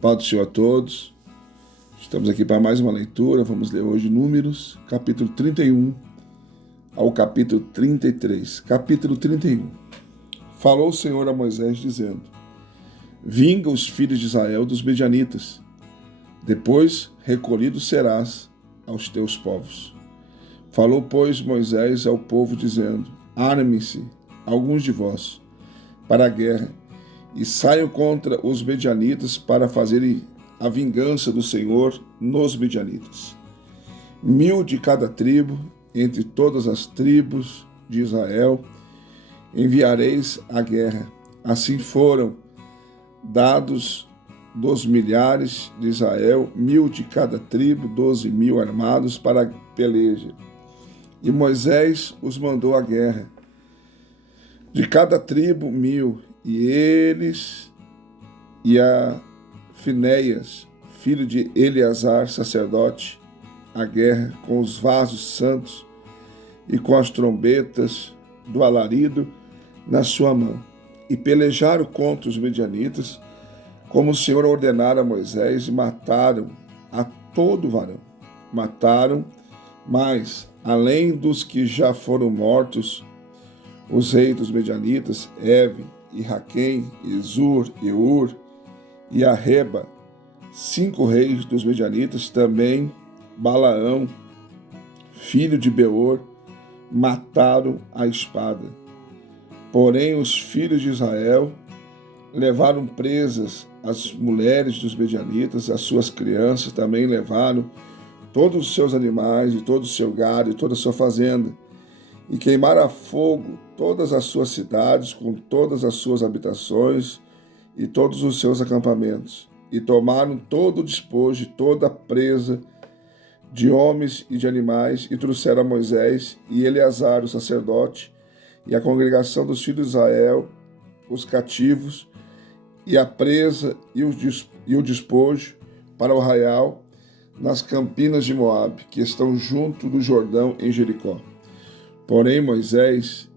Paz do Senhor a todos. Estamos aqui para mais uma leitura. Vamos ler hoje Números, capítulo 31 ao capítulo 33. Capítulo 31. Falou o Senhor a Moisés, dizendo: Vinga os filhos de Israel dos medianitas. Depois recolhido serás aos teus povos. Falou, pois, Moisés ao povo, dizendo: Armem-se alguns de vós para a guerra, e saiam contra os medianitas para fazerem a vingança do Senhor nos medianitas. 1000 de cada tribo, entre todas as tribos de Israel, enviareis à guerra. Assim foram dados dos milhares de Israel, 1000 de cada tribo, 12.000 armados para a peleja. E Moisés os mandou à guerra. De cada tribo, 1000, e eles e a Finéias, filho de Eleazar, sacerdote, a guerra com os vasos santos e com as trombetas do alarido na sua mão. E pelejaram contra os medianitas, como o Senhor ordenara a Moisés, e mataram a todo varão. Mataram, mas, além dos que já foram mortos, os reis dos medianitas, Eve, e Raquém, e Zur, e Ur, e Arreba, 5 reis dos medianitas, também Balaão, filho de Beor, mataram a espada. Porém, os filhos de Israel levaram presas as mulheres dos medianitas, as suas crianças, também levaram todos os seus animais, e todo o seu gado, e toda a sua fazenda, e queimaram a fogo todas as suas cidades, com todas as suas habitações e todos os seus acampamentos, e tomaram todo o despojo, toda a presa de homens e de animais, e trouxeram a Moisés e Eleazar, o sacerdote, e a congregação dos filhos de Israel, os cativos, e a presa e o despojo para o arraial nas campinas de Moabe, que estão junto do Jordão em Jericó. Porém, Moisés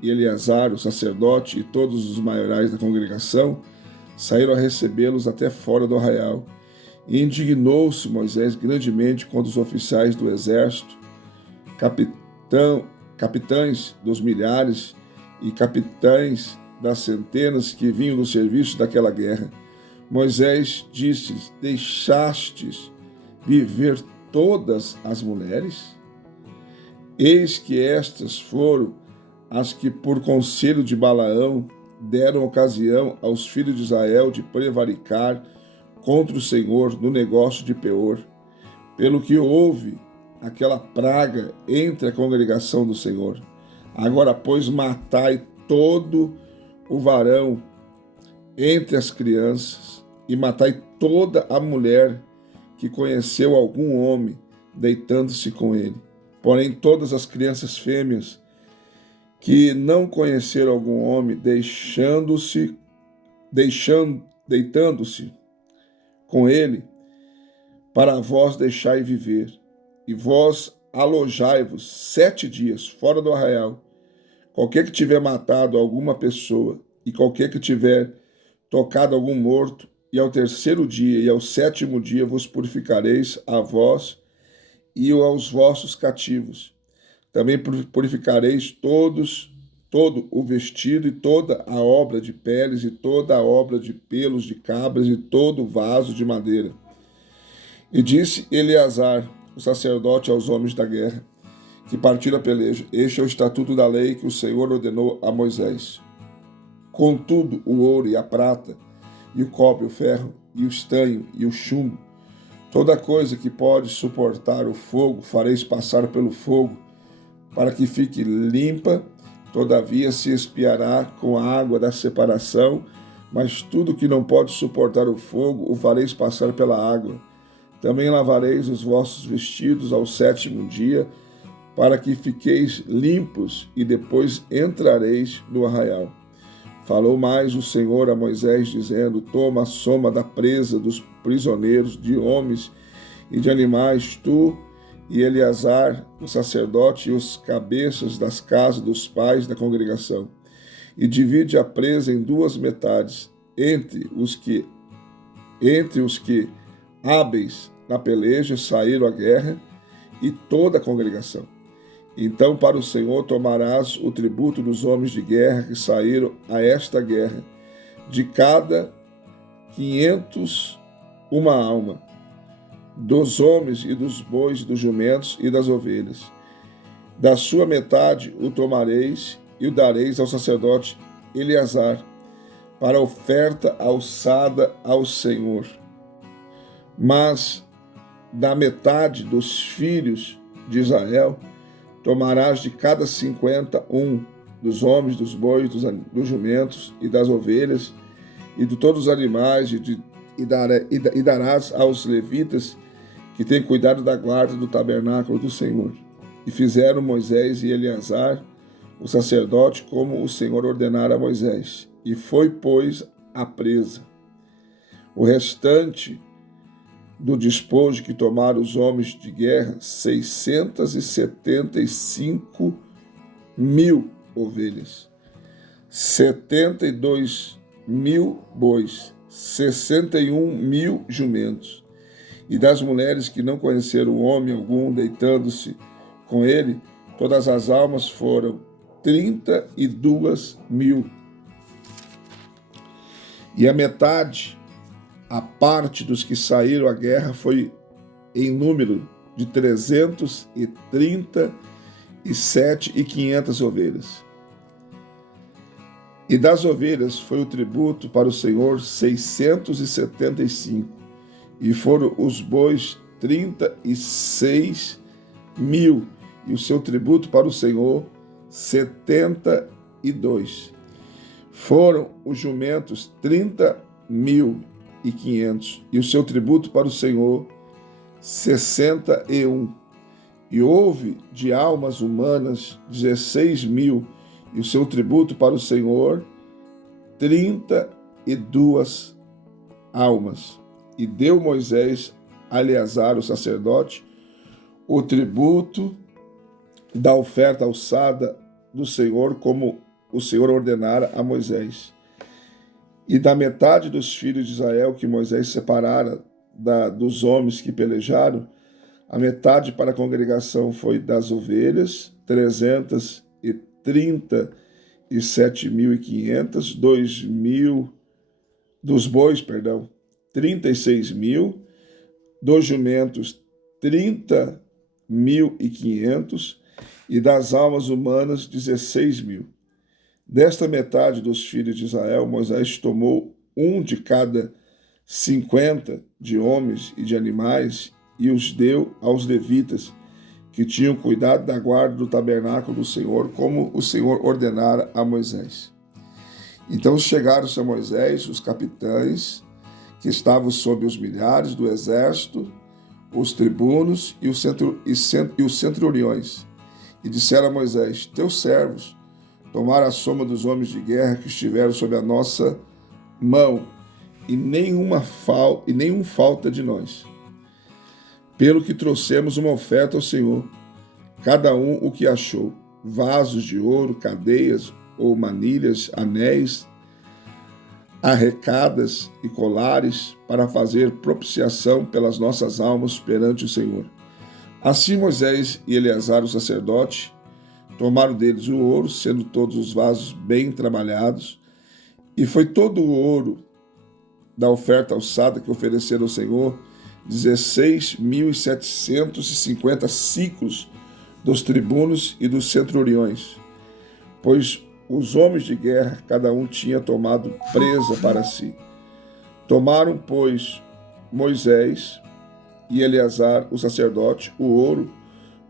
e Eleazar, o sacerdote, e todos os maiorais da congregação saíram a recebê-los até fora do arraial. E indignou-se Moisés grandemente contra os oficiais do exército, capitães dos milhares e capitães das centenas que vinham no serviço daquela guerra. Moisés disse: Deixastes viver todas as mulheres? Eis que estas foram as que, por conselho de Balaão, deram ocasião aos filhos de Israel de prevaricar contra o Senhor no negócio de Peor, pelo que houve aquela praga entre a congregação do Senhor. Agora, pois, matai todo o varão entre as crianças, e matai toda a mulher que conheceu algum homem, deitando-se com ele. Porém, todas as crianças fêmeas que não conheceram algum homem, deitando-se com ele, para vós deixai viver. E vós alojai-vos 7 dias fora do arraial. Qualquer que tiver matado alguma pessoa, e qualquer que tiver tocado algum morto, e ao 3º dia e ao 7º dia vos purificareis a vós e aos vossos cativos. Também purificareis todo o vestido, e toda a obra de peles, e toda a obra de pelos de cabras, e todo o vaso de madeira. E disse Eleazar, o sacerdote, aos homens da guerra, que partiram a peleja: Este é o estatuto da lei que o Senhor ordenou a Moisés. Contudo, o ouro e a prata, e o cobre, o ferro, e o estanho, e o chumbo, toda coisa que pode suportar o fogo, fareis passar pelo fogo, para que fique limpa. Todavia se expiará com a água da separação, mas tudo que não pode suportar o fogo, o fareis passar pela água. Também lavareis os vossos vestidos ao 7º dia, para que fiqueis limpos, e depois entrareis no arraial. Falou mais o Senhor a Moisés, dizendo: Toma a soma da presa dos prisioneiros, de homens e de animais, tu e Eleazar, o sacerdote, e os cabeças das casas dos pais da congregação, e divide a presa em 2 metades, entre os que entre os que, hábeis na peleja, saíram à guerra, e toda a congregação. Então para o Senhor tomarás o tributo dos homens de guerra que saíram a esta guerra, de cada 500 uma alma, dos homens e dos bois, dos jumentos e das ovelhas. Da sua metade o tomareis e o dareis ao sacerdote Eleazar, para oferta alçada ao Senhor. Mas da metade dos filhos de Israel tomarás de cada 50 dos homens, dos bois, dos jumentos e das ovelhas, e de todos os animais, e darás aos levitas que têm cuidado da guarda do tabernáculo do Senhor. E fizeram Moisés e Eleazar, o sacerdote, como o Senhor ordenara a Moisés. E foi, pois, a presa. O restante do despojo que tomaram os homens de guerra, 675.000 ovelhas, 72.000 bois, 61.000 jumentos. E das mulheres que não conheceram homem algum, deitando-se com ele, todas as almas foram 32.000. E a metade, a parte dos que saíram à guerra, foi em número de 337.500 ovelhas. E das ovelhas foi o tributo para o Senhor 675, e foram os bois 36.000, e o seu tributo para o Senhor 72. Foram os jumentos 30.500, e o seu tributo para o Senhor 61. E houve de almas humanas 16.000, e o seu tributo para o Senhor 32 almas. E deu Moisés a Eleazar, o sacerdote, o tributo da oferta alçada do Senhor, como o Senhor ordenara a Moisés. E da metade dos filhos de Israel que Moisés separara dos homens que pelejaram, a metade para a congregação foi das ovelhas, 337.500, 2.000 dos bois, 36.000, dos jumentos 30.500, e das almas humanas 16.000. Desta metade dos filhos de Israel, Moisés tomou de cada 50 de homens e de animais, e os deu aos levitas, que tinham cuidado da guarda do tabernáculo do Senhor, como o Senhor ordenara a Moisés. Então chegaram-se a Moisés os capitães, que estavam sob os milhares do exército, os tribunos e os centuriões, e disseram a Moisés: teus servos tomaram a soma dos homens de guerra que estiveram sob a nossa mão, e nenhum falta de nós. Pelo que trouxemos uma oferta ao Senhor, cada um o que achou: vasos de ouro, cadeias ou manilhas, anéis, arrecadas e colares, para fazer propiciação pelas nossas almas perante o Senhor. Assim Moisés e Eleazar, o sacerdote, tomaram deles o ouro, sendo todos os vasos bem trabalhados, e foi todo o ouro da oferta alçada que ofereceram ao Senhor, 16.750 ciclos dos tribunos e dos centuriões, pois os homens de guerra, cada um tinha tomado presa para si. Tomaram, pois, Moisés e Eleazar, o sacerdote, o ouro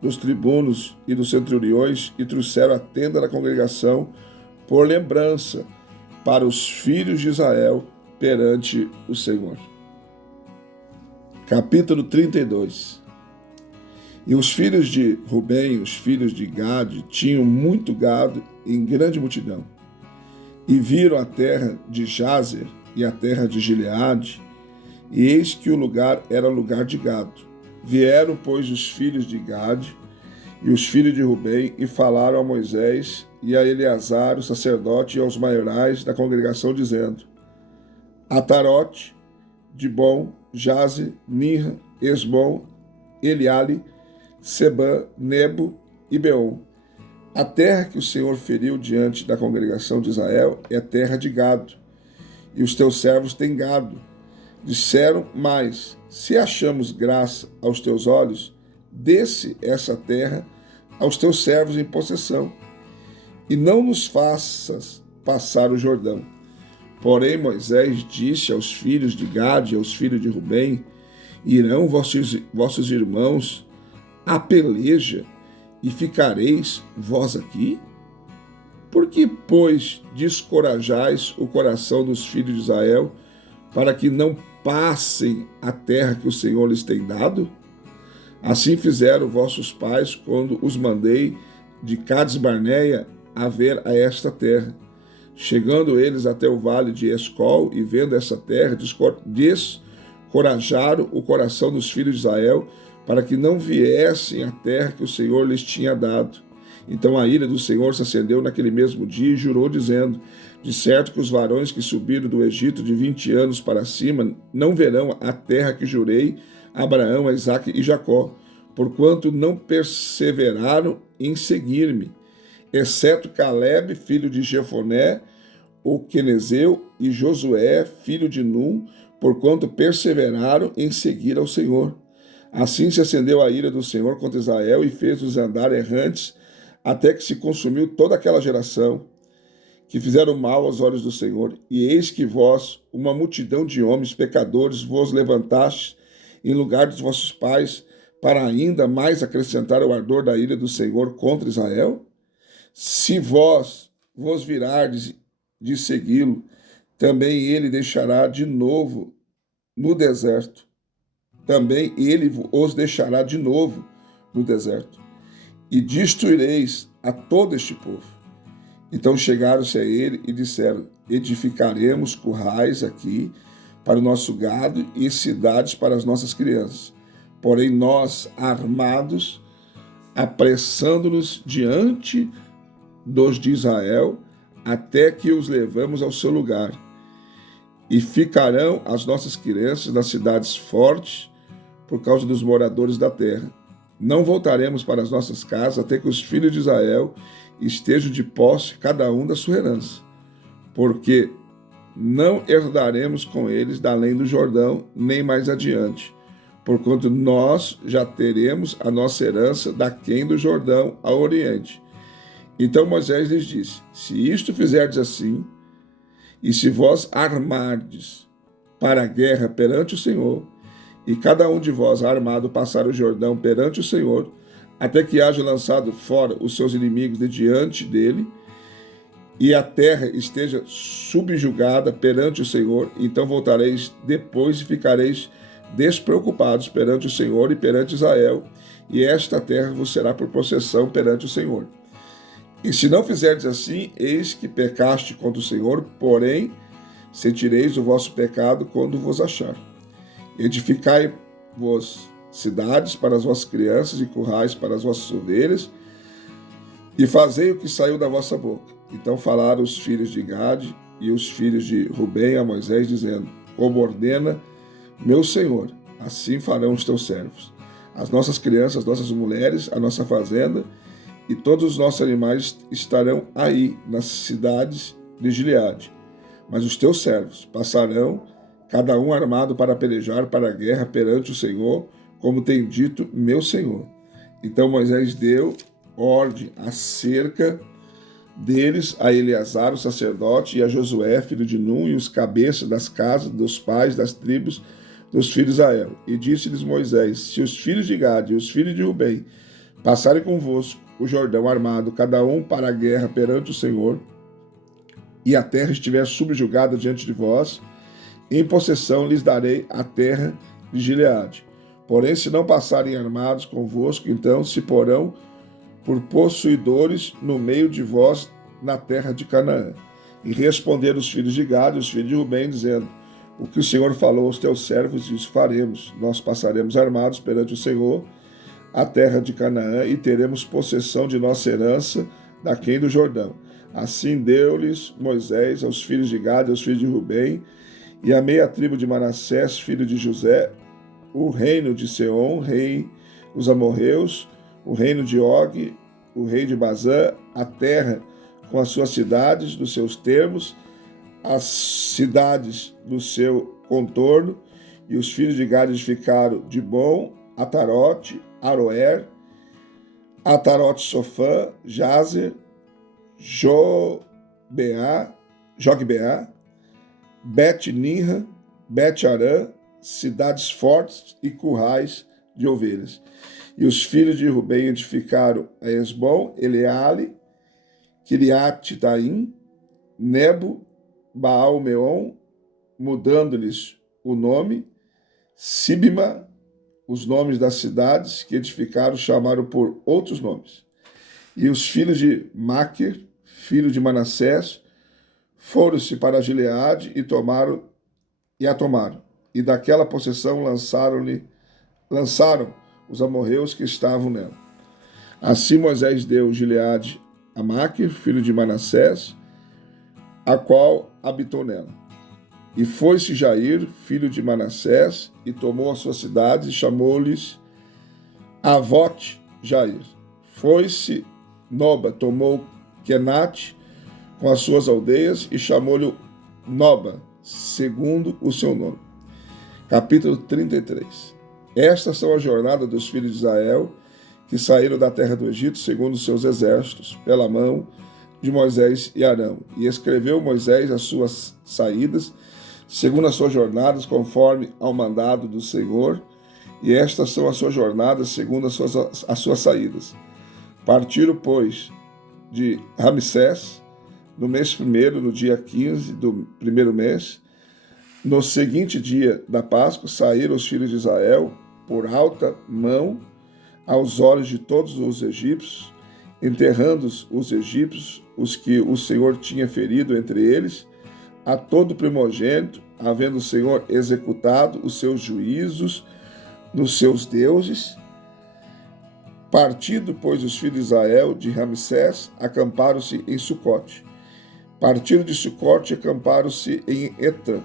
dos tribunos e dos centuriões, e trouxeram a tenda da congregação por lembrança para os filhos de Israel perante o Senhor. Capítulo 32. E os filhos de Rubem, os filhos de Gade, tinham muito gado em grande multidão, e viram a terra de Jazer e a terra de Gileade, e eis que o lugar era lugar de gado. Vieram, pois, os filhos de Gade e os filhos de Rubem, e falaram a Moisés e a Eleazar, o sacerdote, e aos maiorais da congregação, dizendo: Atarote Dibon, Jaze, Minha, Esbom, Eliale, Sebã, Nebo e Beon. A terra que o Senhor feriu diante da congregação de Israel é terra de gado, e os teus servos têm gado. Disseram mais: se achamos graça aos teus olhos, desce essa terra aos teus servos em possessão, e não nos faças passar o Jordão. Porém Moisés disse aos filhos de Gade e aos filhos de Rubem: irão vossos irmãos à peleja, e ficareis vós aqui? Por que, pois, descorajais o coração dos filhos de Israel, para que não passem a terra que o Senhor lhes tem dado? Assim fizeram vossos pais quando os mandei de Cades Barneia a ver a esta terra. Chegando eles até o vale de Escol e vendo essa terra, descorajaram o coração dos filhos de Israel, para que não viessem à terra que o Senhor lhes tinha dado. Então a ira do Senhor se acendeu naquele mesmo dia e jurou, dizendo: de certo que os varões que subiram do Egito de 20 anos para cima não verão a terra que jurei a Abraão, a Isaque e Jacó, porquanto não perseveraram em seguir-me, exceto Caleb, filho de Jefoné, o quenezeu, e Josué, filho de Num, porquanto perseveraram em seguir ao Senhor. Assim se acendeu a ira do Senhor contra Israel e fez-os andar errantes, até que se consumiu toda aquela geração, que fizeram mal aos olhos do Senhor. E eis que vós, uma multidão de homens pecadores, vos levantastes em lugar dos vossos pais, para ainda mais acrescentar o ardor da ira do Senhor contra Israel? Se vós vos virardes de segui-lo, também ele deixará de novo no deserto. Também ele os deixará de novo no deserto, e destruireis a todo este povo. Então chegaram-se a ele e disseram: edificaremos currais aqui para o nosso gado e cidades para as nossas crianças. Porém nós, armados, apressando-nos diante dos de Israel, até que os levamos ao seu lugar. E ficarão as nossas crianças nas cidades fortes, por causa dos moradores da terra. Não voltaremos para as nossas casas até que os filhos de Israel estejam de posse, cada um da sua herança, porque não herdaremos com eles da além do Jordão, nem mais adiante, porquanto nós já teremos a nossa herança daquém do Jordão ao oriente. Então Moisés lhes disse: se isto fizerdes assim, e se vós armardes para a guerra perante o Senhor, e cada um de vós armado passar o Jordão perante o Senhor, até que haja lançado fora os seus inimigos de diante dele, e a terra esteja subjugada perante o Senhor, então voltareis depois e ficareis despreocupados perante o Senhor e perante Israel, e esta terra vos será por possessão perante o Senhor. E se não fizerdes assim, eis que pecaste contra o Senhor, porém sentireis o vosso pecado quando vos achar. Edificai-vos cidades para as vossas crianças e currais para as vossas ovelhas, e fazei o que saiu da vossa boca. Então falaram os filhos de Gade e os filhos de Rubem a Moisés, dizendo: como ordena meu Senhor, assim farão os teus servos. As nossas crianças, as nossas mulheres, a nossa fazenda e todos os nossos animais estarão aí, nas cidades de Gileade. Mas os teus servos passarão, cada um armado para pelejar para a guerra perante o Senhor, como tem dito meu Senhor. Então Moisés deu ordem acerca deles a Eleazar, o sacerdote, e a Josué, filho de Num, e os cabeças das casas dos pais das tribos dos filhos de Israel. E disse-lhes Moisés: se os filhos de Gade e os filhos de Rubem passarem convosco o Jordão armado, cada um para a guerra perante o Senhor, e a terra estiver subjugada diante de vós, em possessão lhes darei a terra de Gileade. Porém, se não passarem armados convosco, então se porão por possuidores no meio de vós na terra de Canaã. E responderam os filhos de Gade e os filhos de Rubem, dizendo: o que o Senhor falou aos teus servos, isso faremos. Nós passaremos armados perante o Senhor a terra de Canaã e teremos possessão de nossa herança daquém do Jordão. Assim deu-lhes Moisés aos filhos de Gade e aos filhos de Rubem, e a meia tribo de Manassés, filho de José, o reino de Seom, rei dos amorreus, o reino de Og, o rei de Bazã, a terra com as suas cidades, dos seus termos, as cidades do seu contorno, e os filhos de Gad edificaram Dibon, Atarote, Aroer, Atarote Sofã, Jazer, Jogbeá, Bet-Ninra, Bet-Arã, cidades fortes e currais de ovelhas. E os filhos de Rubem edificaram a Esbom, Eleale, Kiriat-Taim, Nebo, Baal-Meon, mudando-lhes o nome, Sibma, os nomes das cidades que edificaram chamaram por outros nomes. E os filhos de Maquir, filho de Manassés, foram-se para Gileade e a tomaram. E daquela possessão lançaram os amorreus que estavam nela. Assim Moisés deu Gileade a Maquir, filho de Manassés, a qual habitou nela. E foi-se Jair, filho de Manassés, e tomou as suas cidades e chamou-lhes Avote Jair. Foi-se Noba, tomou Kenate com as suas aldeias e chamou-lhe Noba, segundo o seu nome. Capítulo 33. Estas são as jornadas dos filhos de Israel que saíram da terra do Egito segundo os seus exércitos, pela mão de Moisés e Arão. E escreveu Moisés as suas saídas, segundo as suas jornadas, conforme ao mandado do Senhor, e estas são as suas jornadas, segundo as suas saídas. Partiram, pois, de Ramsés, no mês primeiro, no dia 15 do primeiro mês, no seguinte dia da Páscoa, saíram os filhos de Israel por alta mão aos olhos de todos os egípcios, enterrando os egípcios, os que o Senhor tinha ferido entre eles, a todo primogênito, havendo o Senhor executado os seus juízos nos seus deuses. Partido, pois, os filhos de Israel de Ramsés, acamparam-se em Sucote. Partiram de Sucote, acamparam-se em Etã,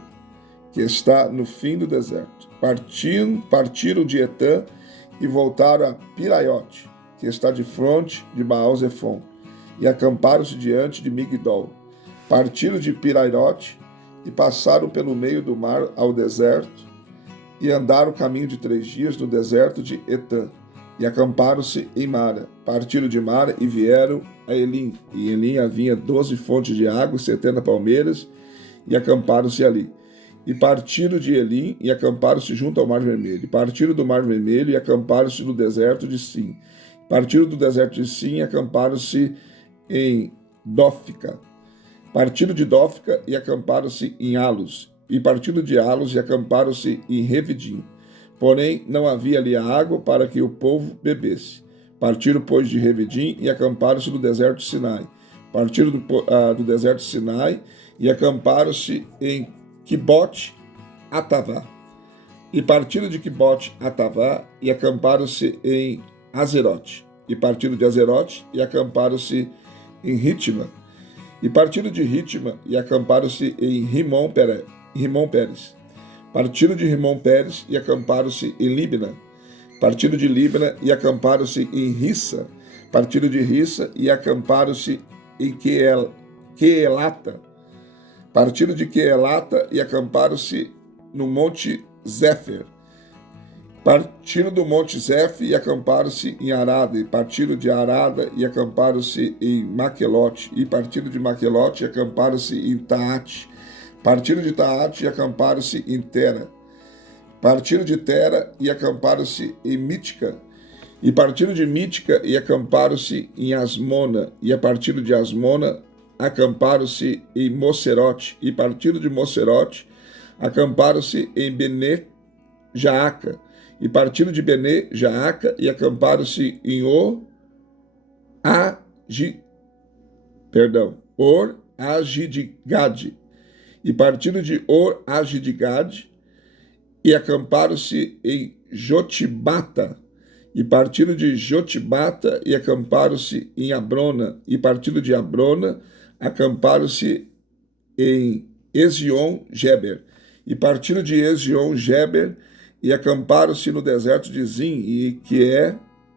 que está no fim do deserto. Partiram de Etã e voltaram a Piraiote, que está de fronte de Baal-Zefon, e acamparam-se diante de Migdol. Partiram de Piraiote e passaram pelo meio do mar ao deserto, e andaram o caminho de 3 dias no deserto de Etã, e acamparam-se em Mara. Partiram de Mara e vieram a Elim, e em Elim havia 12 fontes de água e 70 palmeiras, e acamparam-se ali. E partiram de Elim e acamparam-se junto ao Mar Vermelho. E partiram do Mar Vermelho e acamparam-se no deserto de Sim. Partiram do deserto de Sim e acamparam-se em Dófica. Partiram de Dófica e acamparam-se em Alos. E partiram de Alos e acamparam-se em Revidim. Porém, não havia ali água para que o povo bebesse. Partiram, pois, de Revidim e acamparam-se no deserto de Sinai. Partiram do deserto de Sinai e acamparam-se em Quibote Atavá. E partiram de Quibote Atavá e acamparam-se em Azerote. E partiram de Azerote e acamparam-se em Ritma. E partiram de Ritma e acamparam-se em Rimon Pérez. Partiram de Rimon Pérez e acamparam-se em Líbna. Partiram de Líbna e acamparam-se em Rissa. Partiram de Rissa e acamparam-se em Queelata. Partiram de Queelata e acamparam-se no Monte Zéfer. Partiram do Monte Zéfer e acamparam-se em Arada. E partiram de Arada e acamparam-se em Maquelote. E partiram de Maquelote e acamparam-se em Taate. Partiram de Taate e acamparam-se em Tera. Partiram de Tera e acamparam-se em Mítica. E partiram de Mítica e acamparam-se em Asmona. E a partir de Asmona acamparam-se em Mocerote. E partiram de Mocerote acamparam-se em Bene-Jaaca. E partiram de Bene-Jaaca e acamparam-se em Or-Agidgade. E partiram de Or-Agidgade e acamparam-se em Jotibata. E partiram de Jotibata e acamparam-se em Abrona. E partiram de Abrona, acamparam-se em Ezion-Geber. E partiram de Ezion-Geber e acamparam-se no deserto de Zin, e que é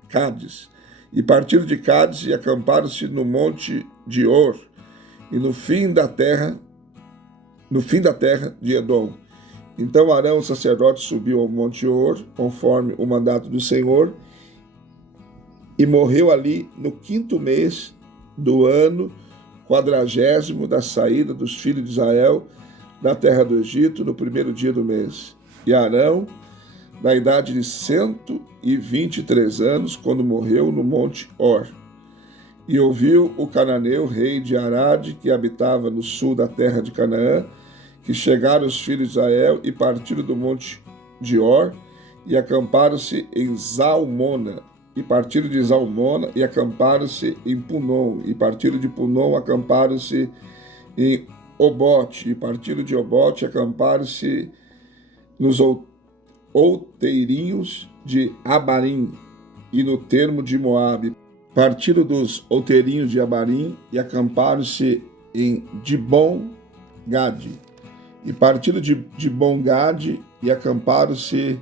Cádiz. E partiram de Cádiz e acamparam-se no monte de Or, e no fim da terra de Edom. Então Arão, o sacerdote, subiu ao monte Or, conforme o mandato do Senhor, e morreu ali no 5º mês do ano 40º da saída dos filhos de Israel da terra do Egito, no 1º dia do mês. E Arão, da idade de 123 anos, quando morreu no monte Or. E ouviu o cananeu, rei de Arade, que habitava no sul da terra de Canaã, que chegaram os filhos de Israel e partiram do monte de Or, e acamparam-se em Zalmona, e partiram de Zalmona e acamparam-se em Punom, e partiram de Punom, acamparam-se em Obote, e partiram de Obote, acamparam-se nos outeirinhos de Abarim, e no termo de Moabe. Partiram dos outeirinhos de Abarim e acamparam-se em Dibon-Gade. E partiram de Dibon-Gade e acamparam-se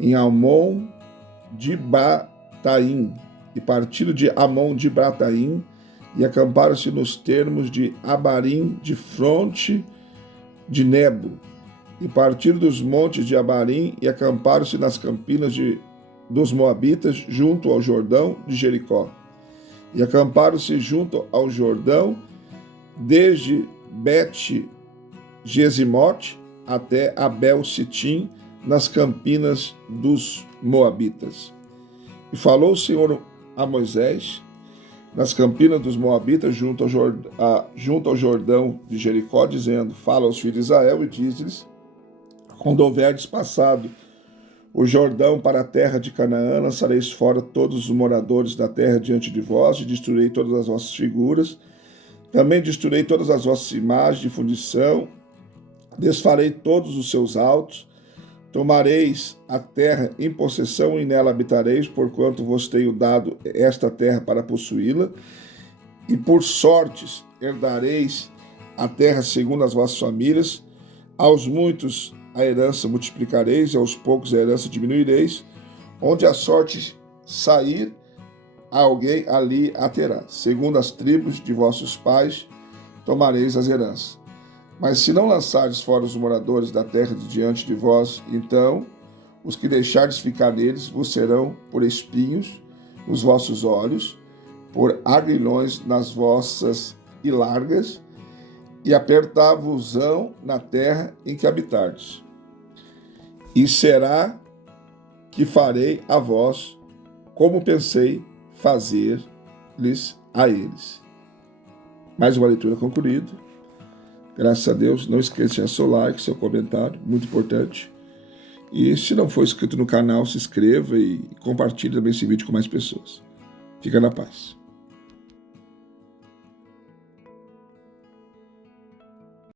em Almon-Dibataim. E partiram de Almon-Dibataim e acamparam-se nos termos de Abarim, de fronte de Nebo. E partiram dos montes de Abarim e acamparam-se nas campinas dos Moabitas, junto ao Jordão de Jericó. E acamparam-se junto ao Jordão, desde Bet-Gesimote até Abel-Sitim, nas campinas dos Moabitas. E falou o Senhor a Moisés, nas campinas dos Moabitas, junto ao Jordão de Jericó, dizendo: fala aos filhos de Israel e diz-lhes: quando houverdes passado o Jordão para a terra de Canaã, lançareis fora todos os moradores da terra diante de vós, e destruirei todas as vossas figuras. Também destruirei todas as vossas imagens de fundição, desfarei todos os seus altos. Tomareis a terra em possessão e nela habitareis, porquanto vos tenho dado esta terra para possuí-la. E por sortes herdareis a terra segundo as vossas famílias. Aos muitos a herança multiplicareis, e aos poucos a herança diminuireis. Onde a sorte sair, alguém ali a terá. Segundo as tribos de vossos pais, tomareis as heranças. Mas se não lançardes fora os moradores da terra de diante de vós, então os que deixardes ficar neles vos serão por espinhos nos vossos olhos, por agrilhões nas vossas ilargas, e apertar-vos-ão na terra em que habitardes. E será que farei a vós como pensei fazer-lhes a eles. Mais uma leitura concluída. Graças a Deus. Não esqueça de deixar seu like, seu comentário, muito importante. E se não for inscrito no canal, se inscreva e compartilhe também esse vídeo com mais pessoas. Fica na paz.